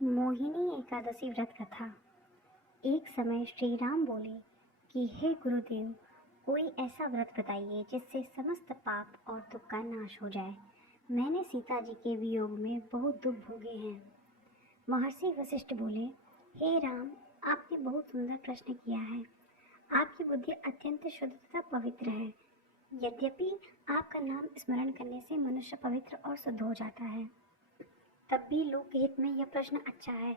मोहिनी एकादशी व्रत कथा। एक समय श्री राम बोले कि हे गुरुदेव, कोई ऐसा व्रत बताइए जिससे समस्त पाप और दुख का नाश हो जाए। मैंने सीता जी के वियोग में बहुत दुख भोगे हैं। महर्षि वशिष्ठ बोले, हे राम, आपने बहुत सुंदर प्रश्न किया है। आपकी बुद्धि अत्यंत शुद्ध तथा पवित्र है। यद्यपि आपका नाम स्मरण करने से मनुष्य पवित्र और शुद्ध हो जाता है, तब भी लोक हित में यह प्रश्न अच्छा है।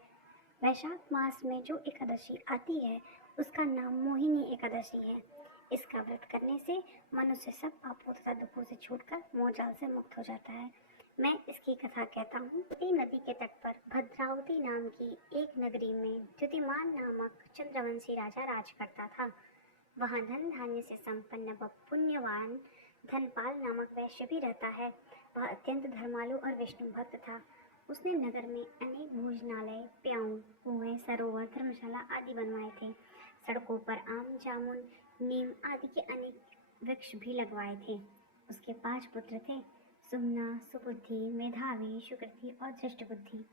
वैशाख मास में जो एकादशी आती है उसका नाम मोहिनी एकादशी है। इसका व्रत करने से मनुष्य सब पापों तथा दुखों से छूटकर मोहजाल से मुक्त हो जाता है। मैं इसकी कथा कहता हूँ। गोमती नदी के तट पर भद्रावती नाम की एक नगरी में द्युतिमान नामक चंद्रवंशी राजा राज करता था। वहाँ धन धान्य से संपन्न व पुण्यवान धनपाल नामक वैश्य भी रहता है। वह अत्यंत धर्मालु और विष्णु भक्त था। उसने नगर में अनेक भोजनालय, प्याऊ, कुएं, सरोवर, धर्मशाला आदि बनवाए थे। सड़कों पर आम, जामुन, नीम आदि के अनेक वृक्ष भी लगवाए थे। उसके 5 पुत्र थे, सुमना, सुबुद्धि, मेधावी, सुकृति और धृष्टबुद्धि।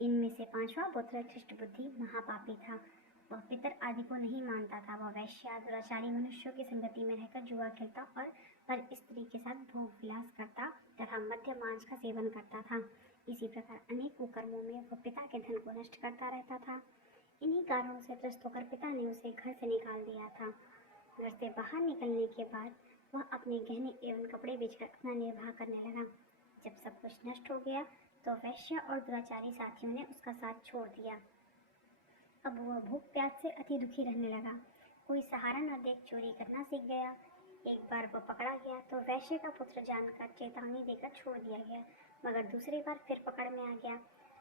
इनमें से 5वां पुत्र धृष्टबुद्धि महापापी था। वह पितर आदि को नहीं मानता था। वह वैश्य, दुराचारी मनुष्यों की संगति में रहकर जुआ खेलता और पर स्त्री के साथ भोग विलास करता तथा मध्य मांस का सेवन करता था। इसी प्रकार अनेक कुकर्मों में वह पिता के धन को नष्ट करता रहता था। इन्हीं कारणों से त्रस्त होकर पिता ने उसे घर से निकाल दिया था। घर से बाहर निकलने के बाद वह अपने गहने एवं कपड़े बेचकर अपना निर्वाह करने लगा। जब सब कुछ नष्ट हो गया तो वैश्य और दुराचारी साथियों ने उसका साथ छोड़ दिया। अब वह भूख प्यास से अति दुखी रहने लगा। कोई सहारा न देख चोरी करना सीख गया। एक बार वह पकड़ा गया तो वैश्य का पुत्र जानकर चेतावनी देकर छोड़ दिया गया, मगर दूसरी बार फिर पकड़ में आ गया।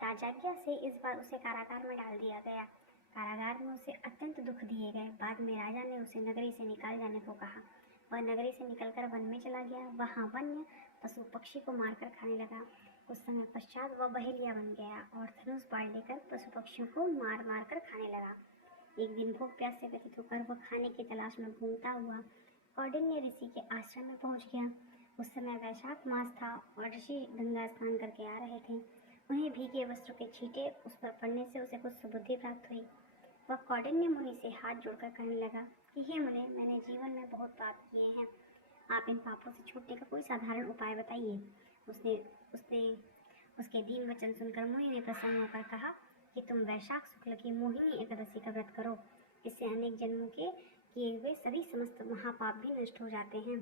राजाज्ञा से इस बार उसे कारागार में डाल दिया गया। कारागार में उसे अत्यंत दुख दिए गए। बाद में राजा ने उसे नगरी से निकाल जाने को कहा। वह नगरी से निकलकर वन में चला गया। वहाँ वन्य पशु पक्षी को मारकर खाने लगा। कुछ समय पश्चात वह बहेलिया बन गया और धनुष बाढ़ लेकर पशु पक्षियों को मार मार कर खाने लगा। एक दिन भूख प्यास से व्यथित होकर वह खाने की तलाश में घूमता हुआ कौंडिन्य ऋषि के आश्रम में पहुंच गया। उस समय वैशाख मास था और ऋषि गंगा स्नान करके आ रहे थे। उन्हें भीगे वस्त्र के छींटे उस पर पड़ने से उसे कुछ सुबुद्धि प्राप्त हुई। वह कौंडिन्य मुनि से हाथ जोड़कर कहने लगा कि हे मुने, मैंने जीवन में बहुत पाप किए हैं। आप इन पापों से छूटने का कोई साधारण उपाय बताइए। उसने उसने उसके दीन वचन सुनकर मुनि ने प्रसन्न होकर कहा कि तुम वैशाख शुक्ल की मोहिनी एकादशी का व्रत करो। इससे अनेक जन्मों के किए हुए सभी समस्त महापाप भी नष्ट हो जाते हैं।